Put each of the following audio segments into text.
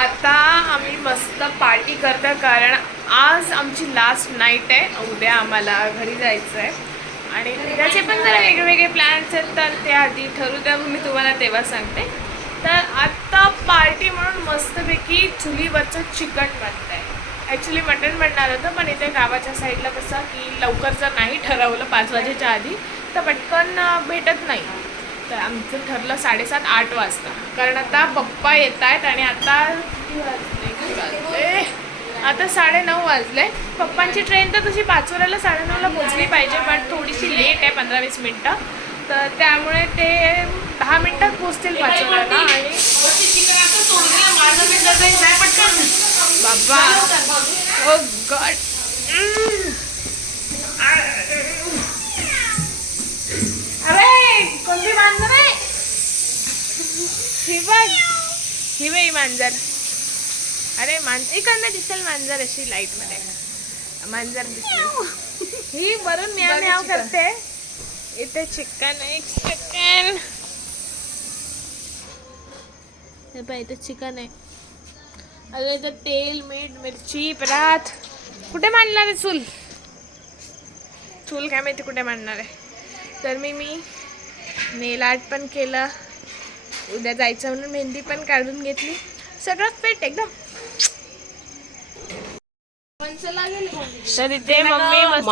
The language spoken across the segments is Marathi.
आता आम्ही मस्त पार्टी करतो कारण आज आमची लास्ट नाईट आहे. उद्या आम्हाला घरी जायचं आहे आणि उद्याचे पण जरा वेगवेगळे प्लॅन्स आहेत, तर ते आधी ठरू द्या, मी तुम्हाला तेव्हा सांगते. तर आत्ता पार्टी म्हणून मस्तपैकी चुलीवरचं चिकन बनतं आहे. ॲक्च्युली मटण बनणार होतं, पण इथे गावाच्या साईडला कसं की लवकर जर नाही ठरवलं 5 वाजेच्या आधी तर पटकन भेटत नाही. तर आमचं ठरलं 7:30-8 वाजता, कारण आता पप्पा येत आहेत आणि आता किती वाजले, आता 9:30 वाजले. पप्पांची ट्रेन तर तशी 5 वाजेला 9:30ला पोचली पाहिजे, पण थोडीशी लेट आहे 15-20 मिनटं. तर त्यामुळे ते 10 मिनटात पोचतील 5 वाजेला. आणि बाबा ओ गॉड, अरे कोणती मांजर आहे ही बघ, ही बाई मांजर. अरे इकडनं दिसेल मांजर, अशी लाईट मध्ये मांजर दिसली. ही वरून म्याव म्याव करते. इथे चिकन, एक सेकंड, हे पाय इथे चिकन आहे. अरे इथं तेल, मीठ, मिरची, परात. कुठे मांडणार आहे चूल? चूल काय माहिती कुठे मांडणार आहे. तर मी नेल आर्ट पण केलं, उद्या जायचं म्हणून मेहंदी पण काढून घेतली. सगळं फिट एकदम. तर इथे मम्मी मस्त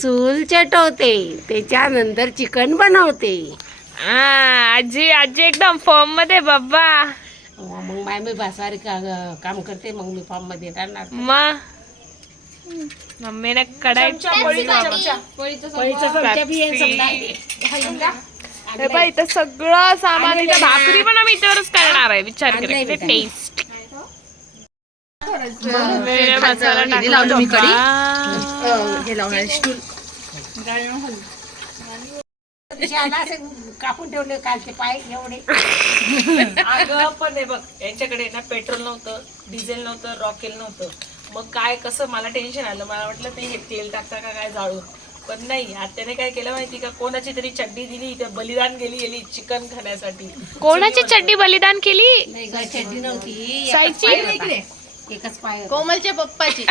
चूल चटवते, त्याच्यानंतर चिकन बनवते. आजी एकदम फॉर्म मध्ये बाबा. मग मी भासारी काम करते, मग मी फॉर्म मध्ये राहणार. मग मम्मीने कढाई इथं सगळं सामान, इथं भाकरी पण आम्ही इथेवरच करणार आहे. विचार करायचे टेस्ट. मसाला कापून ठेवले कालचे पाय एवढे. अगं पण हे बघ, यांच्याकडे ना पेट्रोल नव्हतं, डिझेल नव्हतं, रॉकेल नव्हतं. मग काय कसं मला टेन्शन आलं. मला वाटलं ते हे तेल टाकता का काय जाळून, पण नाही. आत्याने काय केलं माहिती का, कोणाची तरी चड्डी दिली, इथे बलिदान गेली चिकन खाण्यासाठी. कोणाची चड्डी बलिदान केली? नाही चड्डी नव्हती, साईची, एकच पाय. कोमलच्या पप्पाची.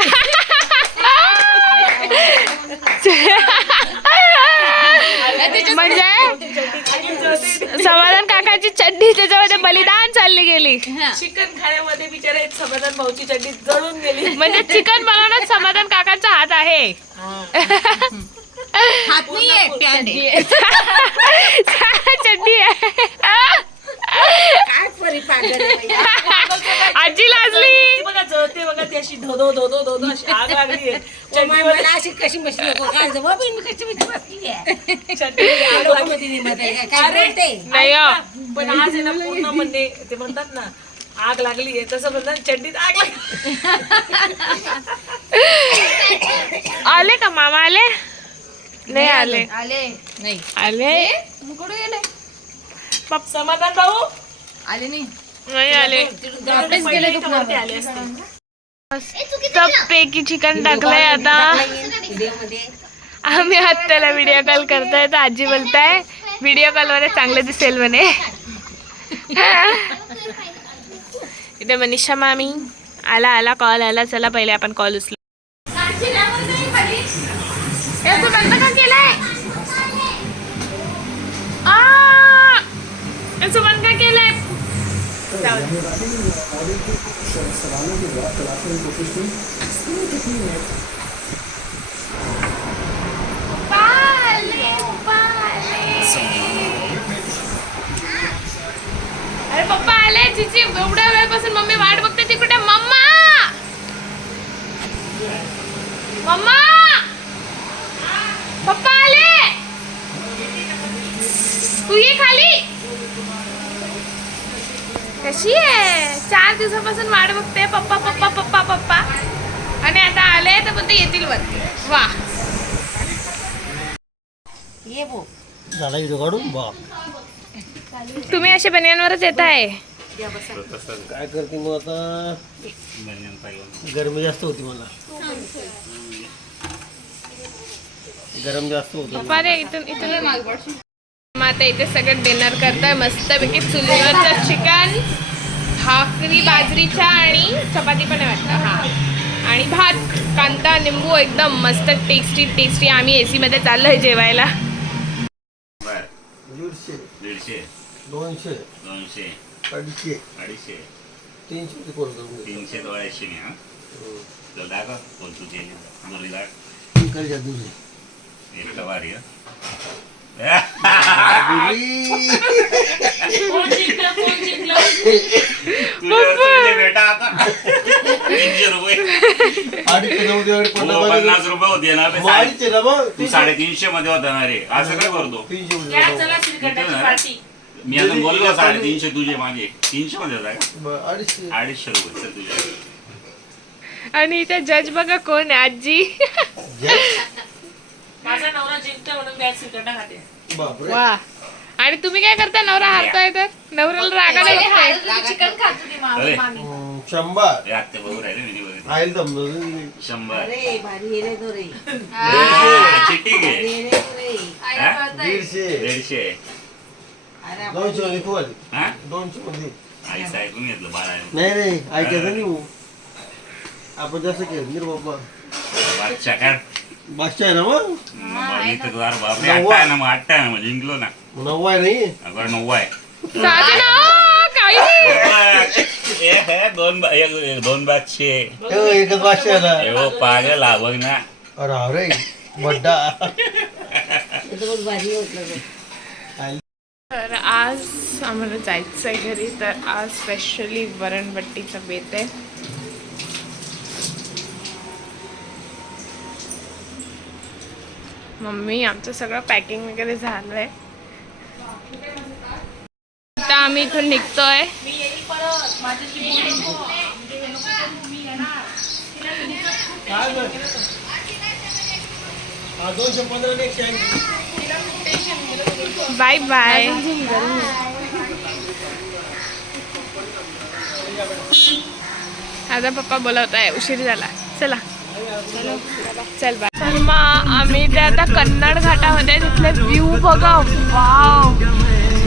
म्हणजे समाधान काकाची चड्डी त्याच्यामध्ये बलिदान चालली गेली. चिकन खाण्यामध्ये बिचारे समाधान भाऊची चड्डी जळून गेली. म्हणजे चिकन बनवण्यात समाधान काकाचा हात आहे. हात नाहीये, चड्डी आहे. काय परी पागल आहे. आजी लाजली. बघा जळते बघा, ती अशी धो धो अशी आग लागली. मला अशी कशी बसली मी कशी बसली आहे. चड्डी आग लागली. काय बोलते. नाही हो. पण आज आहे ना पूर्ण म्हणजे ते म्हणतात ना आग लागली आहे, तसं म्हणतात चड्डीत आग लागली. आले का मामा? आले नाही? आले नाही आले. कुठे गेले? समाधान भाऊ आले नाही आले. वापस गेले वरती आले असते. मस्त पैकी चिकन टाकलंय. आता आम्ही आत्याला व्हिडिओ कॉल करतोय, तर आजी बोलताय व्हिडिओ कॉल मध्ये चांगलं दिसेल म्हणे. इथे मनीषा मामी आला कॉल आला. चला पहिले आपण कॉल उचलू. बंद का केलाय? बंद का केलाय? अरे पप्पा आले. जिची एवढ्या वेळपासून मम्मी वाट बघते. ती कुठे? मम्मा पप्पा आले. तू ये खाली. कशी आहे? 4 दिवसापासून वाट बघते. पप्पा आणि आता आले तर पण ते येतील वरती. वा ये बो झाला व्हिडिओ काढून बा. तुम्ही असे बनियांवरच येत आहे. काय करते मग आता, गरमी जास्त होती मला. गरम जास्त होतं. पप्पा रे इथून आता इथे सगळं डिनर करताय मस्तपैकी चुलीवरचं चिकन, भाकरी बाजरीच्या आणि चपाती पण आहे वाटतं. हा आणि भात, कांदा, निंबू एकदम मस्त टेस्टी टेस्टी. आम्ही AC मध्ये चाललोय जेवायला. 150, 150, 200, 200, 250, 250, 300 ते कोण करून 300 250 नाही हा. चल दाखव कोण तू केली मुरली दाख करजा दुसरी. एक वारी कोण जिंकलं कोण जिंकलं तुझे बेटा आता 300 रुपये अडीचशे जाऊ दे, अडीच हो, पन्नास 50 रुपये होते ना बे, मग अडीचशे ना मग तू 350 मध्ये होता ना रे असं काय करतो 300 मध्ये या जाऊ. चला श्रीखंडाची पार्टी. मी आता बोललो 350 तुझे मागे 300 मध्ये होता का बरं, अडीचशे 250 रुपये चल तुझ्या आणि इथे जज बघा कोण आहे, आजी. माझा नवरा जिंकतो म्हणून मी आज श्रीखंड खाते. बापरे. वा. आणि तुम्ही काय करता नवरा हारताय तर? नवऱ्याला रागाने बघताय. चिकन खात होती अरे. मामी. 100 हे आत्ते बघू राहिले मी बघितलं आईल जमलं 100 अरे भारी रे तो रे. चिट्टी घे रे रे. आईला कळतंय. 150 150 अरे 200 मध्ये तू आली हा 200 मध्ये आईचं ऐकून घेतलं बाळा नाही रे ऐकायचं नाही हो. आपण जास्त केलं नाही रे बाबा. बादशा काय बादशाह आहे ना मग इथं बापरे 8 आहे ना मग 8 आहे ना मग जिंकलो ना 9 आहे नाही अगं 9 आहे जाते ना. काही दोन बादशे एकच बादशाह आहे ना. हे हो पागल हा बघ ना अरे अरे बड्डा. ते तर बहुत भारी होतं रे. तर आज आम्हाला जायचं आहे घरी. तर आज स्पेशली वरणबट्टीचा बेत आहे. मम्मी आमचं सगळं पॅकिंग वगैरे झालंय. आता आम्ही इथून निघतोय. मी येईल परत माझ्याशी बोलू नको. म्हणजे हे नको करू, मी येणार. तिला तुमचं काय गं? हा 215 ने 180. Bye bye. आता पप्पा बोलवत आहे, उशीर झाला. चला चल बाय. तर मग आम्ही ते आता कन्नड घाटामध्ये तिथले व्ह्यू बघा. वाव.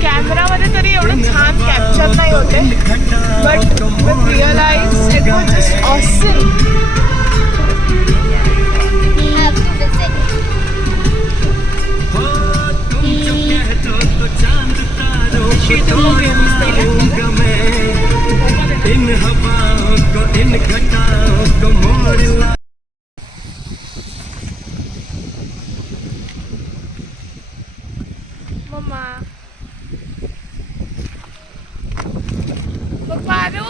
कॅमेरामध्ये तरी एवढं छान कॅप्चर नाही होते but realise it was just awesome. Mama papa रू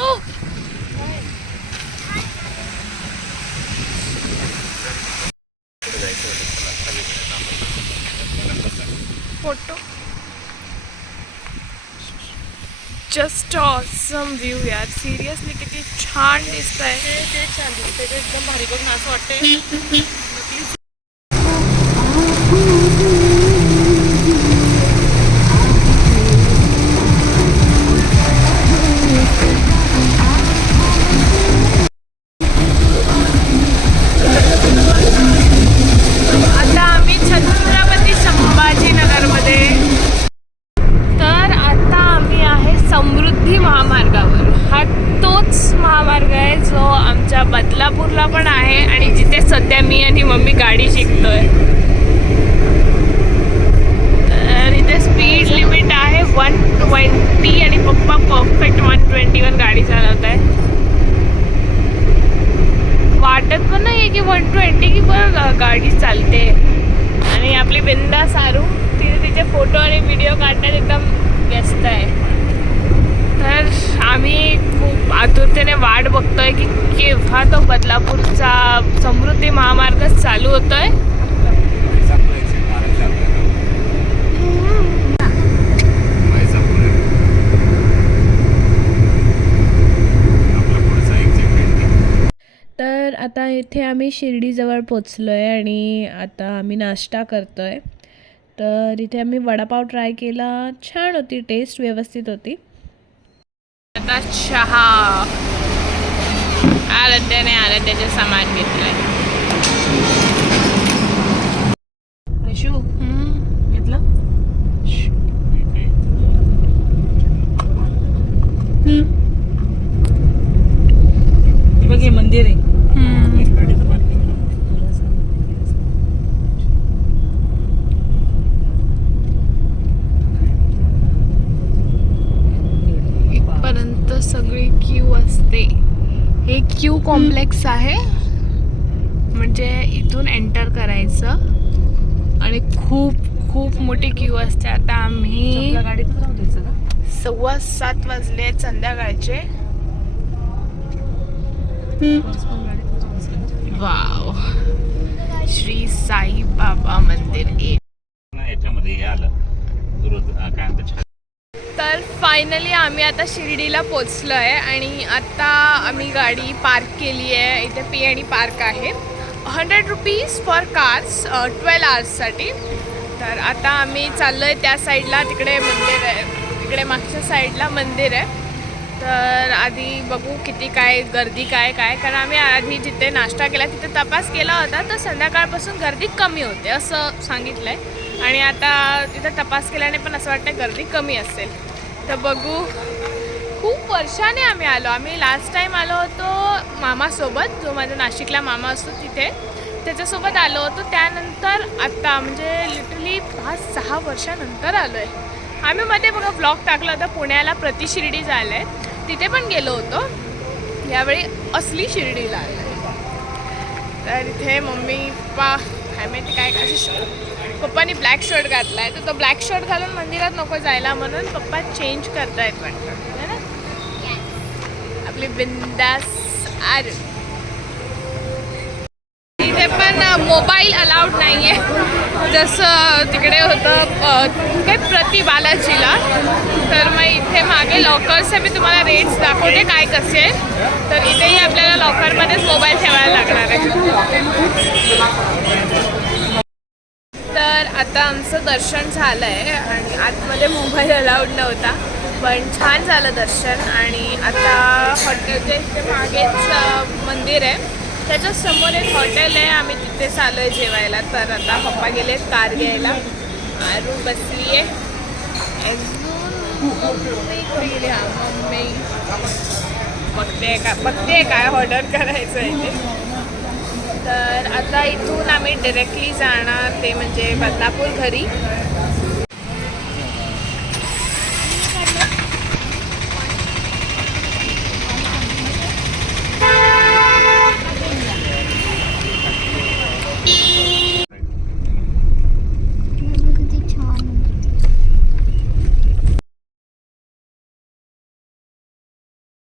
फोटो. जस्ट ऑसम व्ह्यू यार. सिरियसली किती छान दिसतंय. ते छान दिसते ते एकदम भारी बघ ना असं वाटतंय. आता आम्ही छत्रपती संभाजीनगरमध्ये. तर आता आम्ही आहे समृद्धी महामार्गावर. हा तोच महामार्ग आहे जो आमच्या बदलापूरला पण आहे आणि जिथे सध्या मी आणि मम्मी गाडी शिकतोय. तर इथे स्पीड लिमिट आहे 120 आणि पप्पा परफेक्ट 121 गाडी चालवत आहे. वाटत पण नाही आहे की 120 की पण गाडी चालते. आणि आपली बिंदा सारू तिथे तिचे फोटो आणि व्हिडिओ काढण्यात एकदम व्यस्त आहे. तर आम्ही खूप आतुरतेने वाट बघतोय की केव्हा तो बदलापूरचा समृद्धी महामार्ग चालू होतोय. तर आता इथे आम्ही शिर्डीजवळ पोचलो आहे आणि आता आम्ही नाश्ता करतो आहे. तर इथे आम्ही वडापाव ट्राय केला. छान होती, टेस्ट व्यवस्थित होती. आता चहा. आराध्याचे सामान घेतलं आहे. घेतलं मंदिर आहे. गाडीचं parking. इथपर्यंत सगळी क्यू असते. हे क्यू कॉम्प्लेक्स आहे, म्हणजे इथून एंटर करायचं आणि खूप खूप मोठी क्यू असते. आता आम्ही गाडीतच राहू द्यायचं का? 7:15 वाजले संध्याकाळचे. वाव, श्री साई बाबा मंदिर 1. याच्यामध्ये हे आलं काय म्हणतात तर फायनली आम्ही आता शिर्डीला पोचलो आहे आणि आता आम्ही गाडी पार्क केली आहे. इथे P&E पार्क आहे. 100 रुपीज फॉर कार्स 12 आवर्ससाठी. तर आता आम्ही चाललो आहे त्या साईडला, तिकडे मंदिर आहे, तिकडे मागच्या साईडला मंदिर आहे. तर आधी बघू किती काय गर्दी काय कारण आम्ही आधी जिथे नाश्ता केला तिथे तपास केला होता, तर संध्याकाळपासून गर्दी कमी होते असं सांगितलं आहे. आणि आता तिथं तपास केल्याने पण असं वाटतं गर्दी कमी असेल. तर बघू. खूप वर्षाने आम्ही आलो. आम्ही लास्ट टाईम आलो होतो मामासोबत, जो माझा नाशिकला मामा असतो तिथे, त्याच्यासोबत आलो होतो. त्यानंतर आता म्हणजे लिटरली 5-6 वर्षानंतर आलो आहे. आम्ही मध्ये बघा ब्लॉग टाकला होता, पुण्याला प्रति शिर्डी झालं आहे, तिथे पण गेलो होतो. यावेळी असली शिर्डीला आलो आहे. तर इथे मम्मी पप्पा काय माहिती काय पप्पानी ब्लॅक शर्ट घातला आहे, तर तो ब्लॅक शर्ट घालून मंदिरात नको जायला म्हणून पप्पा चेंज करतायत वाटतं, है ना. आपली बिंदास आर. इथे पण मोबाईल अलाउड नाही आहे, जसं तिकडे होतं काय प्रति बालाजीला. तर मग इथे मागे लॉकर्स आहे, मी तुम्हाला रेट्स दाखवते काय कसे आहे. तर इथेही आपल्याला लॉकरमध्येच मोबाईल ठेवायला लागणार आहे. तर आता आमचं दर्शन झालं आहे आणि आतमध्ये मोबाईल अलाउड नव्हता, पण छान झालं दर्शन. आणि आता हॉटेलच्या इथे मागेच मंदिर आहे, त्याच्या समोर एक हॉटेल आहे, आम्ही तिथेच आलो आहे जेवायला. तर आता पप्पा गेले कार घ्यायला, आरू बसली आहे अजून. मम्मी गेली. हां मम्मी बघते काय ऑर्डर करायचं आहे ते. तर आता इथून आम्ही डिरेक्टली जाणार ते म्हणजे बदलापूर घरी.